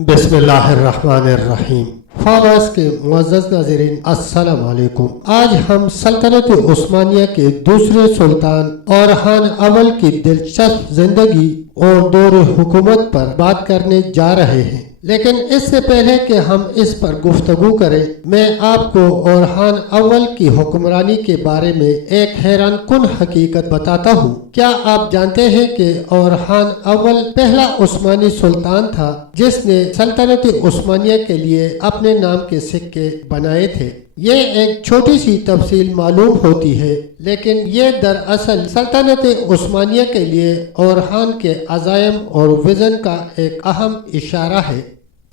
بسم اللہ الرحمن الرحیم۔ فاواز کے معزز ناظرین السلام علیکم۔ آج ہم سلطنت عثمانیہ کے دوسرے سلطان اورحان اول کی دلچسپ زندگی اور دور حکومت پر بات کرنے جا رہے ہیں، لیکن اس سے پہلے کہ ہم اس پر گفتگو کریں، میں آپ کو اورحان اول کی حکمرانی کے بارے میں ایک حیران کن حقیقت بتاتا ہوں۔ کیا آپ جانتے ہیں کہ اورحان اول پہلا عثمانی سلطان تھا جس نے سلطنت عثمانیہ کے لیے اپنے نام کے سکے بنائے تھے؟ یہ ایک چھوٹی سی تفصیل معلوم ہوتی ہے، لیکن یہ دراصل سلطنت عثمانیہ کے لیے اورحان کے عزائم اور وژن کا ایک اہم اشارہ ہے۔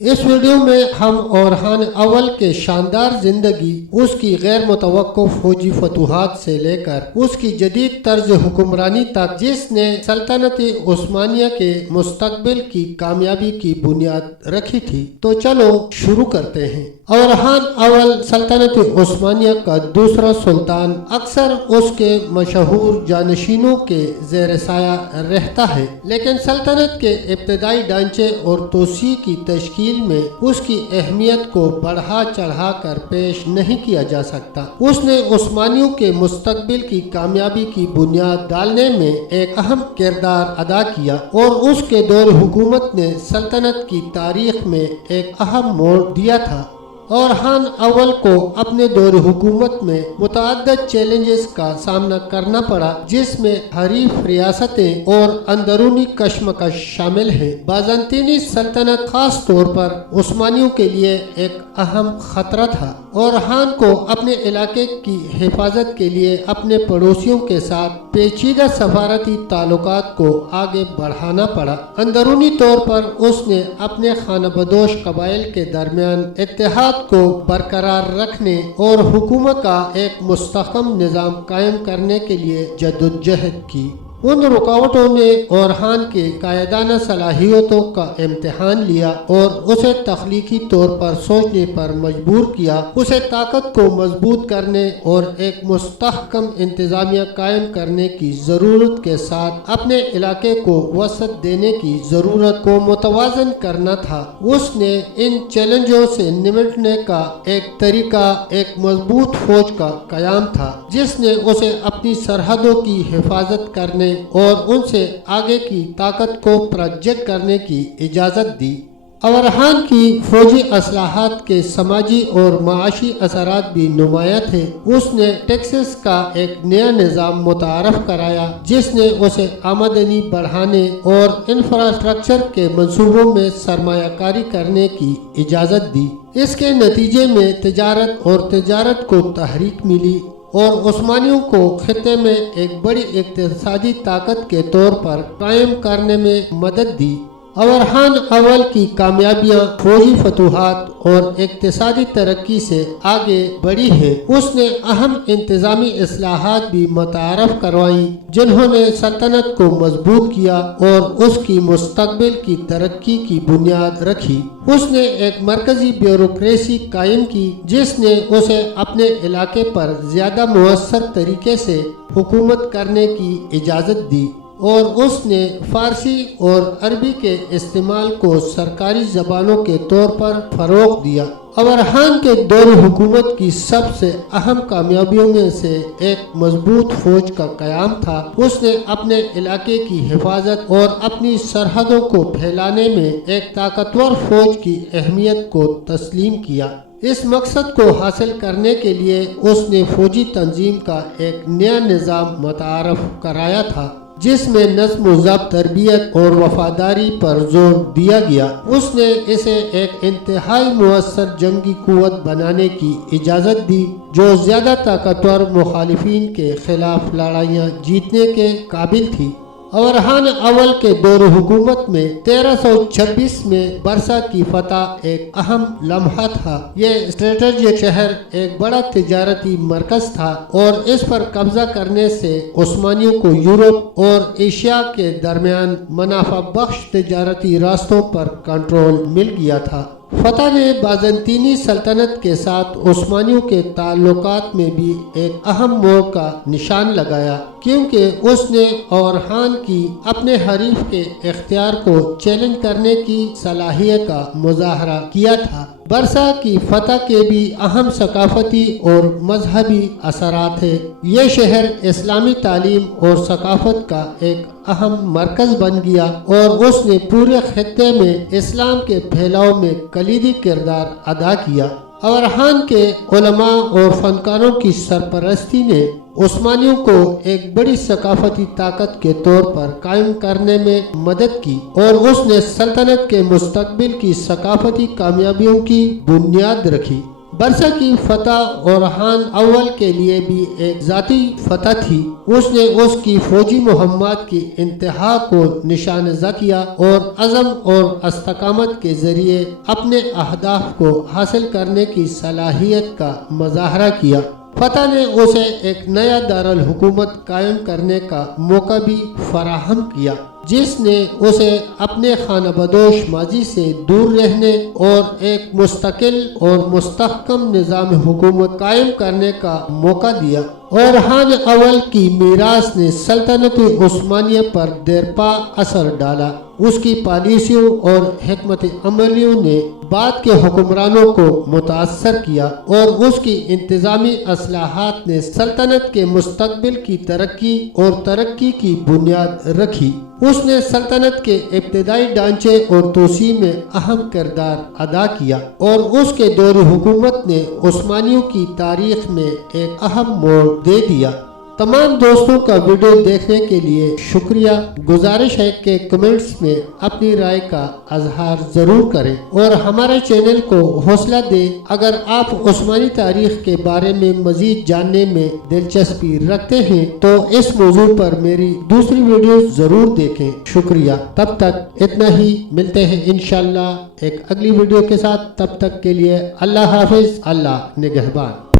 اس ویڈیو میں ہم اورحان اول کے شاندار زندگی، اس کی غیر متوقع فوجی فتوحات سے لے کر اس کی جدید طرز حکمرانی تک جس نے سلطنت عثمانیہ کے مستقبل کی کامیابی کی بنیاد رکھی تھی، تو چلو شروع کرتے ہیں۔ اورحان اول سلطنت عثمانیہ کا دوسرا سلطان اکثر اس کے مشہور جانشینوں کے زیر سایہ رہتا ہے، لیکن سلطنت کے ابتدائی ڈھانچے اور توسیع کی تشکیل میں اس کی اہمیت کو بڑھا چڑھا کر پیش نہیں کیا جا سکتا۔ اس نے عثمانیوں کے مستقبل کی کامیابی کی بنیاد ڈالنے میں ایک اہم کردار ادا کیا، اور اس کے دور حکومت نے سلطنت کی تاریخ میں ایک اہم موڑ دیا تھا۔ اورحان اول کو اپنے دور حکومت میں متعدد چیلنجز کا سامنا کرنا پڑا، جس میں حریف ریاستیں اور اندرونی کشمکش شامل ہیں۔ بازنطینی سلطنت خاص طور پر عثمانیوں کے لیے ایک اہم خطرہ تھا۔ اورحان کو اپنے علاقے کی حفاظت کے لیے اپنے پڑوسیوں کے ساتھ پیچیدہ سفارتی تعلقات کو آگے بڑھانا پڑا۔ اندرونی طور پر اس نے اپنے خانہ بدوش قبائل کے درمیان اتحاد کو برقرار رکھنے اور حکومت کا ایک مستحکم نظام قائم کرنے کے لیے جدوجہد کی۔ ان رکاوٹوں نے اورحان کے قائدانہ صلاحیتوں کا امتحان لیا اور اسے تخلیقی طور پر سوچنے پر مجبور کیا۔ اسے طاقت کو مضبوط کرنے اور ایک مستحکم انتظامیہ قائم کرنے کی ضرورت کے ساتھ اپنے علاقے کو وسعت دینے کی ضرورت کو متوازن کرنا تھا۔ اس نے ان چیلنجوں سے نمٹنے کا ایک طریقہ ایک مضبوط فوج کا قیام تھا، جس نے اسے اپنی سرحدوں کی حفاظت کرنے اور ان سے آگے کی طاقت کو پروجیکٹ کرنے کی اجازت دی۔ اورحان کی فوجی اصلاحات کے سماجی اور معاشی اثرات بھی نمایاں تھے۔ اس نے ٹیکسز کا ایک نیا نظام متعارف کرایا، جس نے اسے آمدنی بڑھانے اور انفراسٹرکچر کے منصوبوں میں سرمایہ کاری کرنے کی اجازت دی۔ اس کے نتیجے میں تجارت کو تحریک ملی اور عثمانیوں کو خطے میں ایک بڑی اقتصادی طاقت کے طور پر قائم کرنے میں مدد دی۔ اورحان اول کی کامیابیاں فوجی فتوحات اور اقتصادی ترقی سے آگے بڑھی ہیں۔ اس نے اہم انتظامی اصلاحات بھی متعارف کروائیں، جنہوں نے سلطنت کو مضبوط کیا اور اس کی مستقبل کی ترقی کی بنیاد رکھی۔ اس نے ایک مرکزی بیوروکریسی قائم کی، جس نے اسے اپنے علاقے پر زیادہ مؤثر طریقے سے حکومت کرنے کی اجازت دی، اور اس نے فارسی اور عربی کے استعمال کو سرکاری زبانوں کے طور پر فروغ دیا۔ اورحان کے دور حکومت کی سب سے اہم کامیابیوں میں سے ایک مضبوط فوج کا قیام تھا۔ اس نے اپنے علاقے کی حفاظت اور اپنی سرحدوں کو پھیلانے میں ایک طاقتور فوج کی اہمیت کو تسلیم کیا۔ اس مقصد کو حاصل کرنے کے لیے اس نے فوجی تنظیم کا ایک نیا نظام متعارف کرایا تھا، جس میں نظم و ضبط، تربیت اور وفاداری پر زور دیا گیا۔ اس نے اسے ایک انتہائی مؤثر جنگی قوت بنانے کی اجازت دی، جو زیادہ طاقتور مخالفین کے خلاف لڑائیاں جیتنے کے قابل تھی۔ اورحان اول کے دور حکومت میں 1326 میں برسا کی فتح ایک اہم لمحہ تھا۔ یہ اسٹریٹجک شہر ایک بڑا تجارتی مرکز تھا، اور اس پر قبضہ کرنے سے عثمانیوں کو یورپ اور ایشیا کے درمیان منافع بخش تجارتی راستوں پر کنٹرول مل گیا تھا۔ فتح نے بازنطینی سلطنت کے ساتھ عثمانیوں کے تعلقات میں بھی ایک اہم موڑ کا نشان لگایا۔ کیونکہ اس نے اورحان کی اپنے حریف کے اختیار کو چیلنج کرنے کی صلاحیت کا مظاہرہ کیا تھا۔ برسا کی فتح کے بھی اہم ثقافتی اور مذہبی اثرات ہیں۔ یہ شہر اسلامی تعلیم اور ثقافت کا ایک اہم مرکز بن گیا اور اس نے پورے خطے میں اسلام کے پھیلاؤ میں کلیدی کردار ادا کیا۔ اورحان کے علماء اور فنکاروں کی سرپرستی نے عثمانیوں کو ایک بڑی ثقافتی طاقت کے طور پر قائم کرنے میں مدد کی اور اس نے سلطنت کے مستقبل کی ثقافتی کامیابیوں کی بنیاد رکھی۔ برسا کی فتح اورحان اول کے لیے بھی ایک ذاتی فتح تھی۔ اس نے اس کی فوجی مہمات کی انتہا کو نشان زد کیا اور عزم اور استقامت کے ذریعے اپنے اہداف کو حاصل کرنے کی صلاحیت کا مظاہرہ کیا۔ فتح نے اسے ایک نیا دارالحکومت قائم کرنے کا موقع بھی فراہم کیا، جس نے اسے اپنے خانہ بدوش ماضی سے دور رہنے اور ایک مستقل اور مستحکم نظام حکومت قائم کرنے کا موقع دیا۔ اورحان اول کی میراث نے سلطنت عثمانیہ پر دیرپا اثر ڈالا۔ اس کی پالیسیوں اور حکمت عملیوں نے بعد کے حکمرانوں کو متاثر کیا اور اس کی انتظامی اصلاحات نے سلطنت کے مستقبل کی ترقی کی بنیاد رکھی۔ اس نے سلطنت کے ابتدائی ڈھانچے اور توسیع میں اہم کردار ادا کیا اور اس کے دور حکومت نے عثمانیوں کی تاریخ میں ایک اہم موڑ دے دیا۔ تمام دوستوں کا ویڈیو دیکھنے کے لیے شکریہ۔ گزارش ہے کہ کمنٹس میں اپنی رائے کا اظہار ضرور کریں اور ہمارے چینل کو حوصلہ دیں۔ اگر آپ عثمانی تاریخ کے بارے میں مزید جاننے میں دلچسپی رکھتے ہیں تو اس موضوع پر میری دوسری ویڈیو ضرور دیکھیں۔ شکریہ۔ تب تک اتنا ہی، ملتے ہیں انشاءاللہ ایک اگلی ویڈیو کے ساتھ۔ تب تک کے لیے اللہ حافظ، اللہ نگہبان۔